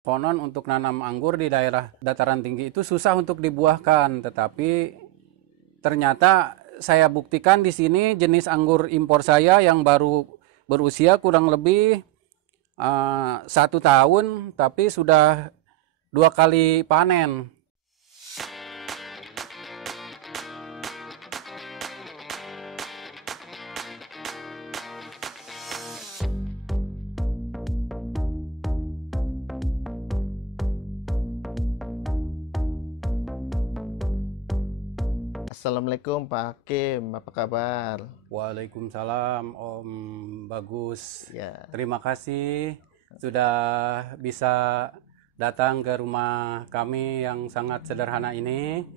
Konon untuk nanam anggur di daerah dataran tinggi itu susah untuk dibuahkan, tetapi ternyata saya buktikan di sini jenis anggur impor saya yang baru berusia kurang lebih 1 tahun, tapi sudah 2 kali panen. Assalamualaikum Pak Hakim, apa kabar? Waalaikumsalam Om Bagus. Ya, Terima kasih sudah bisa datang ke rumah kami yang sangat sederhana ini.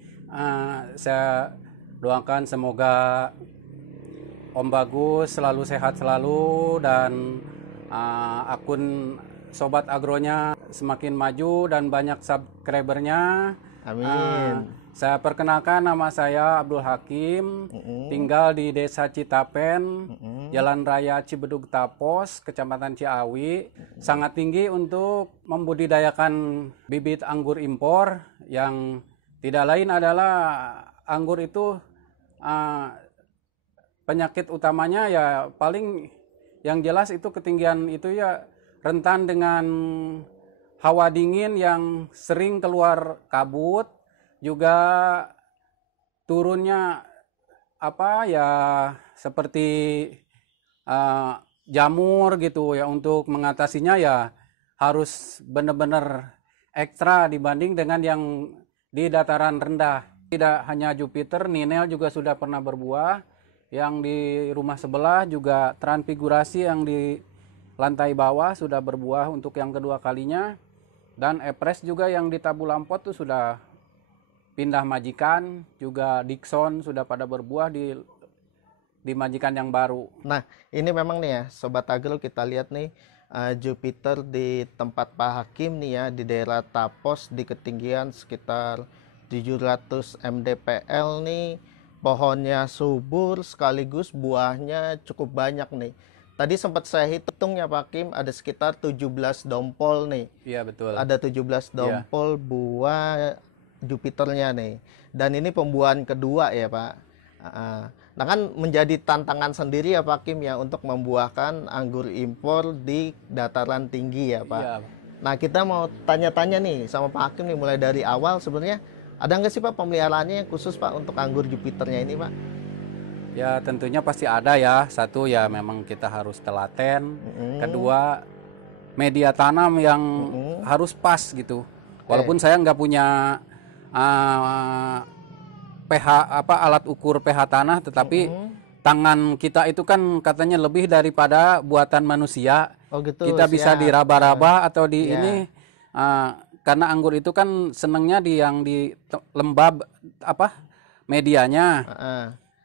Saya doakan semoga Om Bagus selalu sehat selalu dan akun Sobat Agronya semakin maju dan banyak subscribernya. amin. Saya perkenalkan, nama saya Abdul Hakim, tinggal di Desa Citapen, Jalan Raya Cibedug Tapos, Kecamatan Ciawi. Sangat tinggi untuk membudidayakan bibit anggur impor yang tidak lain adalah anggur itu penyakit utamanya ya paling yang jelas itu ketinggian itu ya rentan dengan hawa dingin yang sering keluar kabut, juga turunnya apa ya seperti jamur gitu ya. Untuk mengatasinya ya harus benar-benar ekstra dibanding dengan yang di dataran rendah. Tidak hanya Jupiter, Ninel juga sudah pernah berbuah. Yang di rumah sebelah juga Transfigurasi yang di lantai bawah sudah berbuah untuk yang kedua kalinya. Dan Epres juga yang di Tabu Lampot tuh sudah pindah majikan, juga Dixon sudah pada berbuah di majikan yang baru. Nah, ini memang nih ya, Sobat Agro, kita lihat nih Jupiter di tempat Pak Hakim nih ya, di daerah Tapos di ketinggian sekitar 700 mdpl nih. Pohonnya subur sekaligus buahnya cukup banyak nih. Tadi sempat saya hitung ya Pak Hakim, ada sekitar 17 dompol nih. Iya betul. Ada 17 dompol buah Jupiternya nih. Dan ini pembuahan kedua ya Pak. Nah kan menjadi tantangan sendiri ya Pak Kim ya untuk membuahkan anggur impor di dataran tinggi ya Pak. Iya. Nah kita mau tanya-tanya nih sama Pak Hakim nih mulai dari awal sebenarnya ada nggak sih Pak pemeliharaannya yang khusus Pak untuk anggur Jupiternya ini Pak? Ya tentunya pasti ada ya. Satu ya memang kita harus telaten. Kedua media tanam yang harus pas gitu. Walaupun saya nggak punya pH alat ukur pH tanah, tetapi tangan kita itu kan katanya lebih daripada buatan manusia. Oh gitu. Kita bisa diraba-raba atau di Ya. ini karena anggur itu kan senengnya yang di lembab medianya.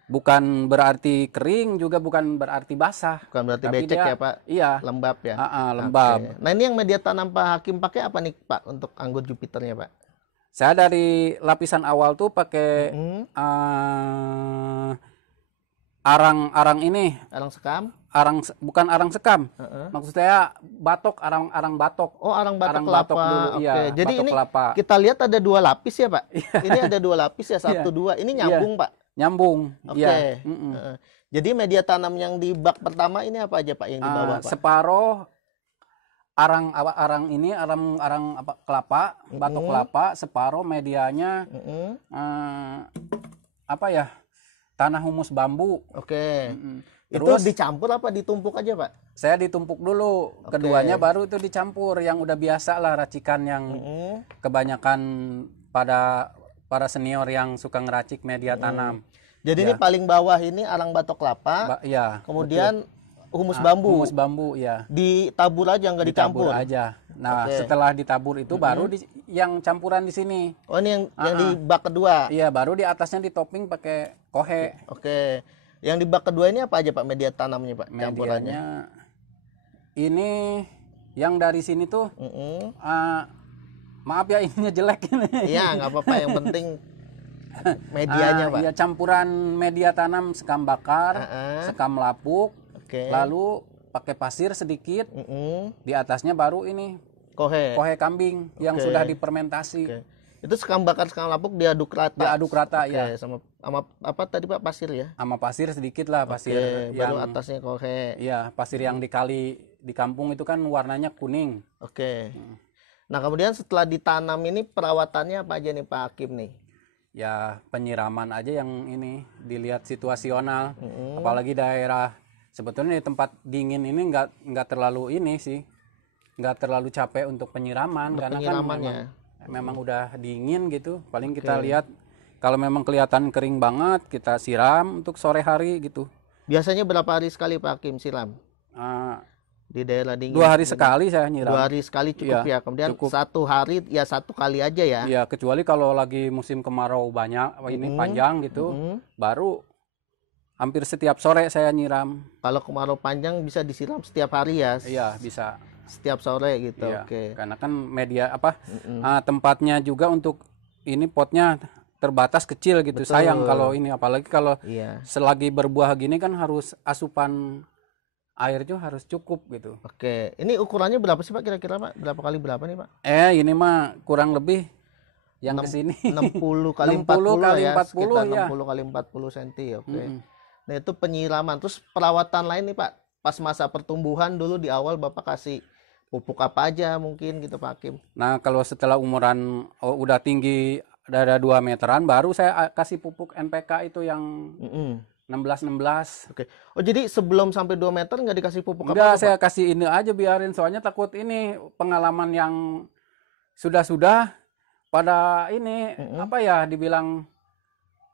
Bukan berarti kering, juga bukan berarti basah. Bukan berarti Tapi becek dia, ya Pak? Iya. Lembab ya? Lembab. Oke. Nah ini yang media tanam Pak Hakim pakai apa nih Pak untuk anggur Jupiternya Pak? Saya dari lapisan awal tuh pakai arang ini. Arang sekam? Bukan arang sekam. Maksud saya batok, arang batok. Oh, arang batok Arang kelapa. batok dulu, Oke. iya, Jadi batok ini kelapa. kita lihat ada 2 lapis ya Pak? Ini ada 2 lapis ya, 1, 2. Ini nyambung Pak? Nyambung. Oke. Iya. Jadi media tanam yang di bak pertama ini apa aja Pak yang dibawa Pak? Separoh arang kelapa, batok kelapa, separoh medianya tanah humus bambu. Oke. Terus itu dicampur apa ditumpuk aja Pak? saya ditumpuk dulu, keduanya baru itu dicampur. Yang udah biasa lah racikan yang kebanyakan pada para senior yang suka ngeracik media tanam. Jadi ini paling bawah ini arang batok kelapa, Iya. kemudian humus bambu. Humus bambu, ya. Ditabur aja nggak dicampur? Ditabur aja. Nah, setelah ditabur itu baru yang campuran di sini. Oh ini yang di bak kedua? Iya, baru di atasnya ditopping pakai kohe. Oke. Yang di bak kedua ini apa aja Pak media tanamnya Pak? Campurannya? Medianya ini yang dari sini tuh maaf ya ininya jelek ini. Iya nggak apa-apa, yang penting medianya Pak. Iya, campuran media tanam sekam bakar, sekam lapuk, Oke. lalu pakai pasir sedikit, di atasnya baru ini kohe kambing yang Oke. sudah difermentasi. Oke. Itu sekam bakar sekam lapuk diaduk rata. Diaduk rata, Oke, ya. sama apa tadi Pak, pasir ya? Sama pasir sedikit lah, pasir Oke, baru yang atasnya kohe. ya, pasir yang dikali di kampung itu kan warnanya kuning. Oke. Nah, kemudian setelah ditanam ini perawatannya apa aja nih Pak Hakim nih? Ya, penyiraman aja yang ini dilihat situasional. Apalagi daerah sebetulnya di tempat dingin ini nggak terlalu ini sih. Nggak terlalu capek untuk penyiraman karena kan memang udah dingin gitu. Paling kita lihat kalau memang kelihatan kering banget, kita siram untuk sore hari gitu. Biasanya berapa hari sekali Pak Hakim siram? Di daerah dingin. 2 hari sekali saya nyiram. 2 hari sekali cukup Iya, ya. Kemudian cukup. 1 hari ya 1 kali aja ya. Iya, kecuali kalau lagi musim kemarau banyak, ini panjang gitu, baru hampir setiap sore saya nyiram. Kalau kemarau panjang bisa disiram setiap hari ya. Iya, bisa. Setiap sore gitu. Iya, Oke. karena kan media tempatnya juga untuk ini potnya terbatas kecil gitu. Betul. Sayang kalau ini, apalagi kalau Iya. selagi berbuah gini kan harus asupan airnya harus cukup gitu. Oke. Ini ukurannya berapa sih Pak kira-kira Pak? Berapa kali berapa nih Pak? Ini mah kurang lebih yang kesini 60 kali 60 40 kali ya. 40 Sekitar ya. 60 kali 40 cm. Oke. Nah, itu penyiraman. Terus perawatan lain nih Pak. Pas masa pertumbuhan dulu di awal Bapak kasih pupuk apa aja mungkin gitu Pak Hakim? Nah, kalau setelah umuran udah tinggi ada 2 meteran, baru saya kasih pupuk NPK itu yang 16-16. Oke. Oh, jadi sebelum sampai 2 meter nggak dikasih pupuk Enggak, apa-apa, saya Pak? kasih ini aja biarin, soalnya takut ini pengalaman yang sudah pada ini apa ya dibilang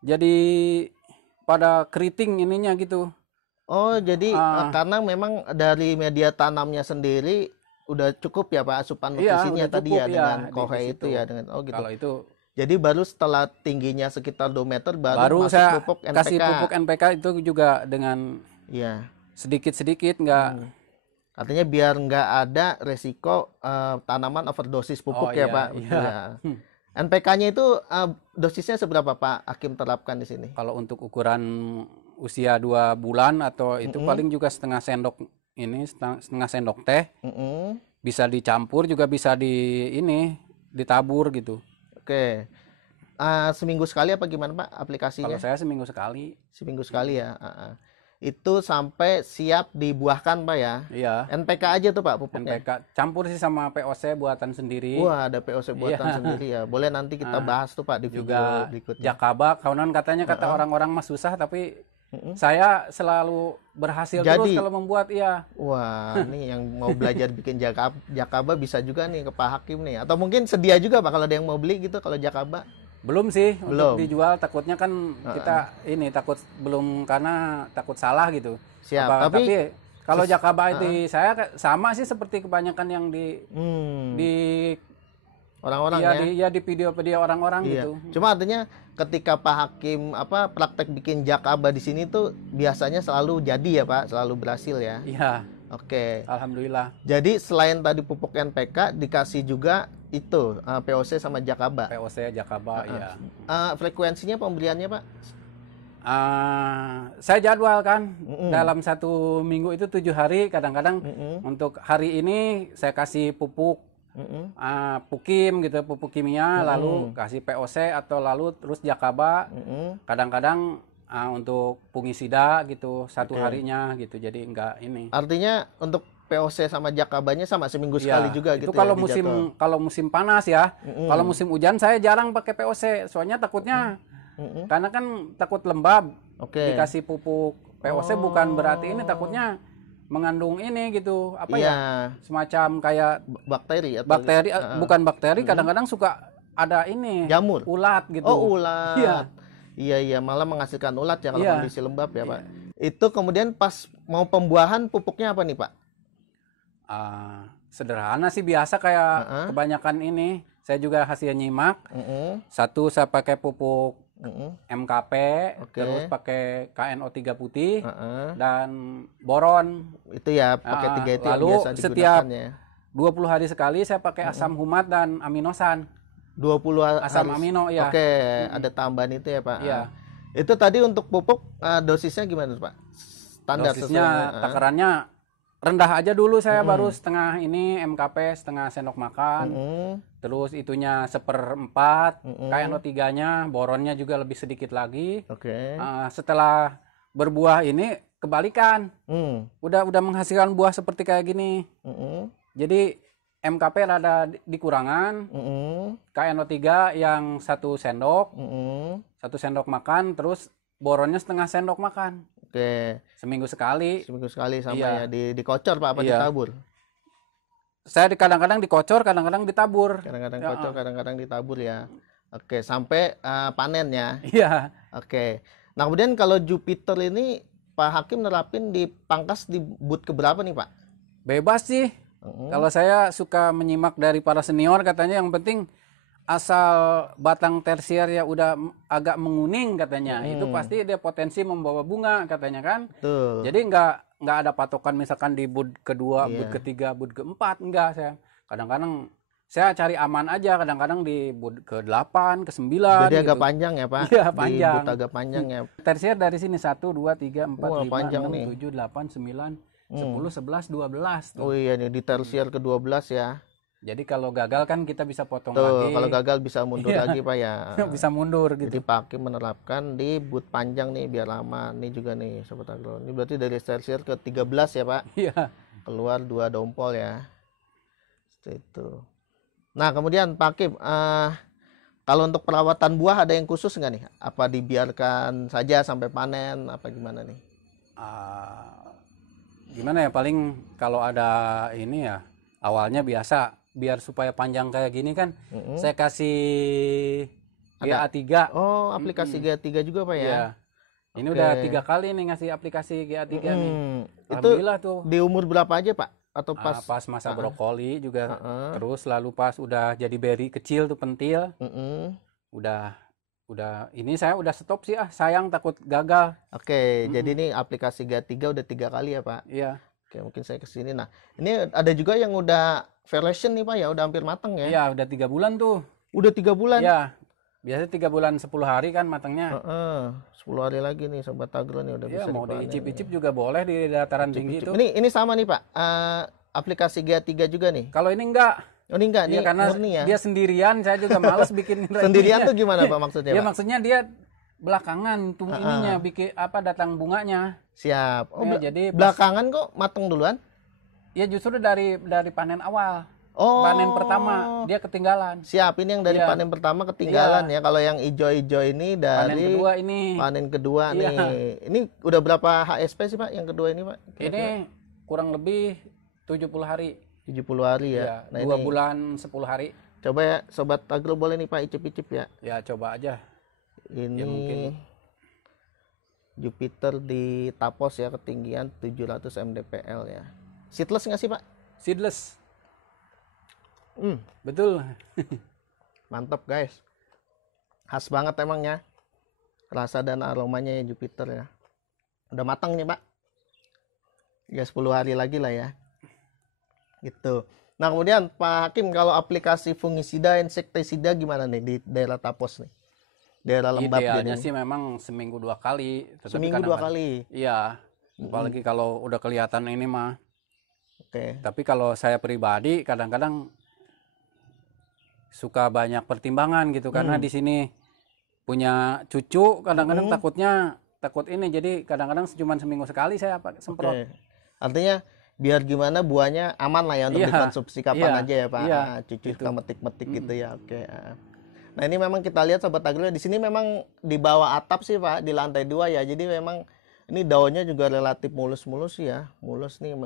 jadi pada keriting ininya gitu. Oh, jadi karena memang dari media tanamnya sendiri udah cukup ya Pak asupan Iya, nutrisinya udah tadi cukup, ya ya, dengan di kohe situ. itu ya dengan gitu. Kalau itu Jadi baru setelah tingginya sekitar 2 meter baru masuk saya pupuk NPK. kasih pupuk NPK itu juga dengan Iya. sedikit-sedikit, enggak. Artinya biar nggak ada resiko tanaman overdosis pupuk ya iya, Pak. iya. Ya. NPK-nya itu dosisnya seberapa Pak Hakim terapkan di sini? Kalau untuk ukuran usia 2 bulan atau itu paling juga setengah sendok ini, setengah sendok teh. Bisa dicampur juga bisa ditabur gitu. Oke. Seminggu sekali apa gimana Pak aplikasinya? Kalau saya seminggu sekali. Seminggu sekali ya. Itu sampai siap dibuahkan Pak ya? Iya. NPK aja tuh Pak pupuknya? NPK campur sih sama POC buatan sendiri. Wah, ada POC buatan sendiri ya. Boleh nanti kita bahas tuh Pak di video Juga berikutnya. Jakaba, kawan katanya kata orang-orang mah susah, tapi saya selalu berhasil Jadi. terus kalau membuat. Iya. Wah, nih yang mau belajar bikin Jakaba bisa juga nih ke Pak Hakim nih. Atau mungkin sedia juga Pak kalau ada yang mau beli gitu kalau Jakaba. Belum sih Belum. untuk dijual, takutnya kan kita ini takut belum karena takut salah gitu. Siap. Tapi kalau Jakaba itu saya sama sih seperti kebanyakan yang di orang-orang ya di video-video orang-orang Iya. gitu. Cuma artinya ketika Pak Hakim praktek bikin Jakaba di sini tuh biasanya selalu jadi ya Pak, selalu berhasil ya. Iya. Oke. Alhamdulillah. Jadi selain tadi pupuk NPK dikasih juga itu POC sama Jakaba. POC Jakaba ya. Frekuensinya pemberiannya Pak? Saya jadwalkan dalam 1 minggu itu 7 hari. Kadang-kadang untuk hari ini saya kasih pupuk pukim gitu, pupuk kimia, lalu kasih POC atau lalu terus Jakaba. Kadang-kadang untuk fungisida gitu 1 harinya gitu. Jadi enggak ini. Artinya untuk POC sama Jakabanya sama seminggu sekali juga itu gitu kalau ya, kalau musim panas ya. Kalau musim hujan saya jarang pakai POC, soalnya takutnya karena kan takut lembab. Oke. Dikasih pupuk POC bukan berarti ini takutnya mengandung ini gitu, apa ya? Semacam kayak Bakteri atau bakteri, bukan bakteri, kadang-kadang suka ada ini jamur. ulat gitu. Oh, ulat. Iya. Iya, malah menghasilkan ulat ya kalau Iya. kondisi lembab ya Pak. Itu kemudian pas mau pembuahan pupuknya apa nih Pak? Sederhana sih, biasa kayak kebanyakan ini. Saya juga hasil nyimak. Satu saya pakai pupuk MKP, terus pakai KNO3 putih dan boron. Itu ya pakai 3 itu yang lalu biasa setiap digunakan ya. 20 hari sekali saya pakai asam humat dan aminosan. 20 Asam hari. amino ya. Oke, ada tambahan itu ya Pak. Iya. Itu tadi untuk pupuk dosisnya gimana Pak? Standar Dosisnya takarannya rendah aja dulu saya, baru setengah ini MKP, setengah sendok makan. Terus itunya 1/4, kayak no 3-nya, boronnya juga lebih sedikit lagi. Oke. Setelah berbuah ini kebalikan. Udah menghasilkan buah seperti kayak gini. Jadi MKP rada dikurangan. KNO3 yang 1 sendok. 1 sendok makan, terus boronnya setengah sendok makan. Oke. Seminggu sekali. Seminggu sekali sama Iya. ya. Dikocor Pak apa Iya. ditabur? Saya kadang-kadang dikocor, kadang-kadang ditabur. Kadang-kadang Ya, kocor, kadang-kadang ditabur ya. Oke, sampai panen ya. Iya. Oke. Nah, kemudian kalau Jupiter ini Pak Hakim nerapin dipangkas di bud keberapa nih, Pak? Bebas sih. Kalau saya suka menyimak dari para senior, katanya yang penting asal batang tersier ya udah agak menguning katanya, itu pasti dia potensi membawa bunga katanya kan. Tuh. Jadi nggak ada patokan misalkan di bud kedua, bud ketiga, bud keempat, enggak saya. Kadang-kadang saya cari aman aja, kadang-kadang di bud ke-8, ke-9 Jadi gitu. agak panjang ya, Pak? Iya, Di panjang. bud agak panjang ya. Tersier dari sini 1, 2, 3, 4, Wah, 5, panjang 6, nih. 7, 8, 9, 10, 11, 12 tuh. Oh iya nih, di tersier ke-12 ya. Jadi kalau gagal kan kita bisa potong Tuh, lagi. kalau gagal bisa mundur Iya. lagi, Pak ya. Bisa mundur Jadi gitu. Pak Hakim menerapkan di bud panjang nih biar lama. Ini juga nih Sobat Agro. Ini berarti dari tersier ke-13 ya, Pak. Iya. Keluar 2 dompol ya. Seperti itu. Nah, kemudian Pak Hakim, kalau untuk perawatan buah ada yang khusus nggak nih? Apa dibiarkan saja sampai panen? Apa gimana nih? Gimana ya, paling kalau ada ini ya awalnya biasa biar supaya panjang kayak gini kan saya kasih GA3. Oh, aplikasi GA3 juga Pak ya? Iya. Ini Oke. udah 3 kali nih ngasih aplikasi GA3 nih. Itu Alhamdulillah tuh. di umur berapa aja Pak? Atau pas? Pas masa brokoli juga. Heeh. Terus lalu pas udah jadi berry kecil tuh pentil, Mm-mm. udah ini saya udah stop sih, sayang takut gagal. Oke, jadi ini aplikasi GA3 udah 3 kali ya Pak? Iya. Oke, mungkin saya kesini. Nah, ini ada juga yang udah variation nih Pak ya, udah hampir matang ya? Iya, udah 3 bulan tuh. Udah 3 bulan? Iya. Biasanya 3 bulan 10 hari kan matangnya. Heeh. 10 hari lagi nih Sobat Agro nih udah Iya, bisa mau dipanen. diicip-icip juga boleh di dataran tinggi itu. Ini sama nih Pak, aplikasi GA3 juga nih. Kalau ini enggak. Oh ini enggak, Iya, nih karena murni ya. dia sendirian, saya juga males bikin Sendirian tuh gimana Pak maksudnya Ya Pak? maksudnya dia belakangan tuh ininya bikin datang bunganya. Siap. Oh, Ya, jadi belakangan kok mateng duluan? Ya justru dari panen awal. Oh. Panen pertama dia ketinggalan. Siap, ini yang dari Iya. panen pertama ketinggalan ya. Kalau yang ijo-ijo ini Panen dari kedua ini. panen kedua Iya. nih. Ini udah berapa HSP sih Pak yang kedua ini Pak? Ini kurang lebih 70 hari. 70 hari ya. Ya, Nah 2 ini bulan 10 hari. coba ya Sobat Agro boleh nih Pak icip-icip ya. Ya coba aja. Ini Ya, mungkin. Jupiter di Tapos ya, ketinggian 700 mdpl ya. Seedless nggak sih Pak? Seedless. Hmm, Betul. mantap guys. Khas banget emangnya. Rasa dan aromanya ya Jupiter ya. Udah matang nih Pak. Ya 10 hari lagi lah ya. Gitu. Nah kemudian Pak Hakim, kalau aplikasi fungisida, insektisida gimana nih di daerah Tapos nih? Daerah lembab Idealnya gini. sih memang seminggu 2 kali. Tetapi Seminggu 2 kadang-kadang- kali. Iya. Apalagi kalau udah kelihatan ini mah. Oke. Tapi kalau saya pribadi kadang-kadang suka banyak pertimbangan gitu, karena di sini punya cucu, kadang-kadang takut ini, jadi kadang-kadang cuma seminggu sekali saya semprot. Oke. Artinya biar gimana buahnya aman lah ya untuk Iya. dikonsumsi kapan Iya. aja ya Pak. Iya. Cucu Gitu. suka metik-metik gitu ya. Oke. Nah ini memang kita lihat Sobat Agro di sini memang di bawah atap sih Pak, di lantai 2 ya. Jadi memang ini daunnya juga relatif mulus-mulus ya. Mulus nih,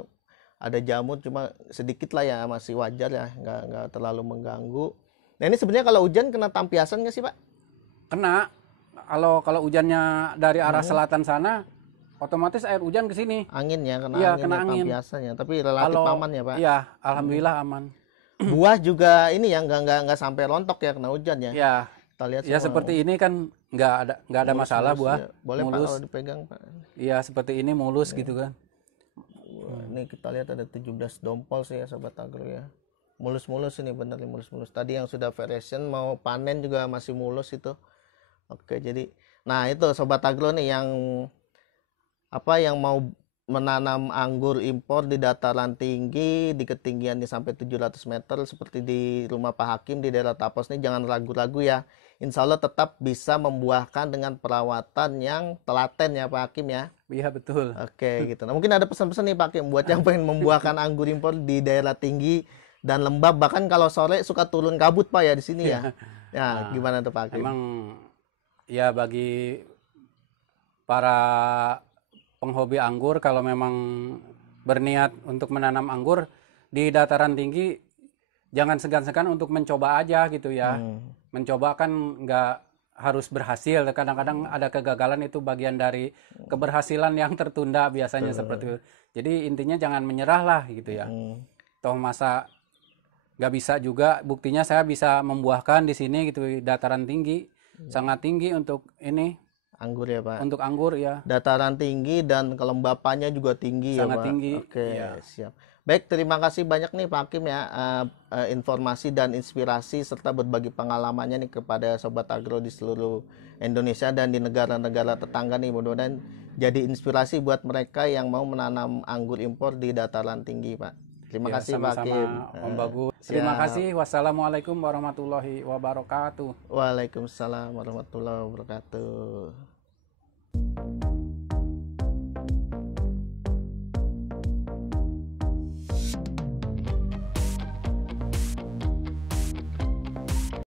ada jamur cuma sedikit lah ya, masih wajar ya, nggak terlalu mengganggu. Nah ini sebenarnya kalau hujan kena tampiasan nggak sih Pak? Kena. Kalau hujannya dari arah selatan sana, otomatis air hujan ke sini. Angin ya, kena Iya, angin kena ya, angin. tampiasannya. Tapi relatif Kalau aman ya Pak. Iya, alhamdulillah aman. Buah juga ini ya nggak sampai rontok ya kena hujan ya. Ya, Kita lihat ya semua seperti ini kan nggak ada masalah mulus buah. ya. Boleh Pak mulus. kalau dipegang Pak. Iya, seperti ini mulus gitu kan. Wah, ini kita lihat ada 17 dompol sih ya Sobat Agro ya. Mulus-mulus ini, bener nih mulus-mulus. Tadi yang sudah variation mau panen juga masih mulus itu. Oke, jadi nah itu Sobat Agro nih yang mau menanam anggur impor di dataran tinggi di ketinggian sampai 700 meter seperti di rumah Pak Hakim di daerah Tapos ini jangan ragu-ragu ya. Insya Allah tetap bisa membuahkan dengan perawatan yang telaten ya Pak Hakim ya. Iya betul. Oke gitu. Nah, mungkin ada pesan-pesan nih Pak Hakim buat yang pengen membuahkan anggur impor di daerah tinggi dan lembab, bahkan kalau sore suka turun kabut Pak ya di sini ya. Ya, Nah, gimana tuh Pak Hakim? emang ya bagi para penghobi anggur kalau memang berniat untuk menanam anggur di dataran tinggi jangan segan-segan untuk mencoba aja gitu ya. Mencoba kan nggak harus berhasil. Kadang-kadang ada kegagalan, itu bagian dari keberhasilan yang tertunda biasanya seperti itu. Jadi intinya jangan menyerah lah gitu ya. Toh masa nggak bisa juga, buktinya saya bisa membuahkan di sini gitu di dataran tinggi, sangat tinggi untuk ini. Anggur ya Pak. Untuk anggur ya. Dataran tinggi dan kelembapannya juga tinggi ya Sangat Pak. tinggi. Oke, Iya. siap. Baik, terima kasih banyak nih Pak Hakim ya informasi dan inspirasi serta berbagi pengalamannya nih kepada Sobat Agro di seluruh Indonesia dan di negara-negara tetangga nih. Mudah-mudahan jadi inspirasi buat mereka yang mau menanam anggur impor di dataran tinggi Pak. Terima Ya, kasih Pak sama-sama Hakim. Om Bagus. Terima kasih. Wassalamualaikum warahmatullahi wabarakatuh. Waalaikumsalam warahmatullahi wabarakatuh.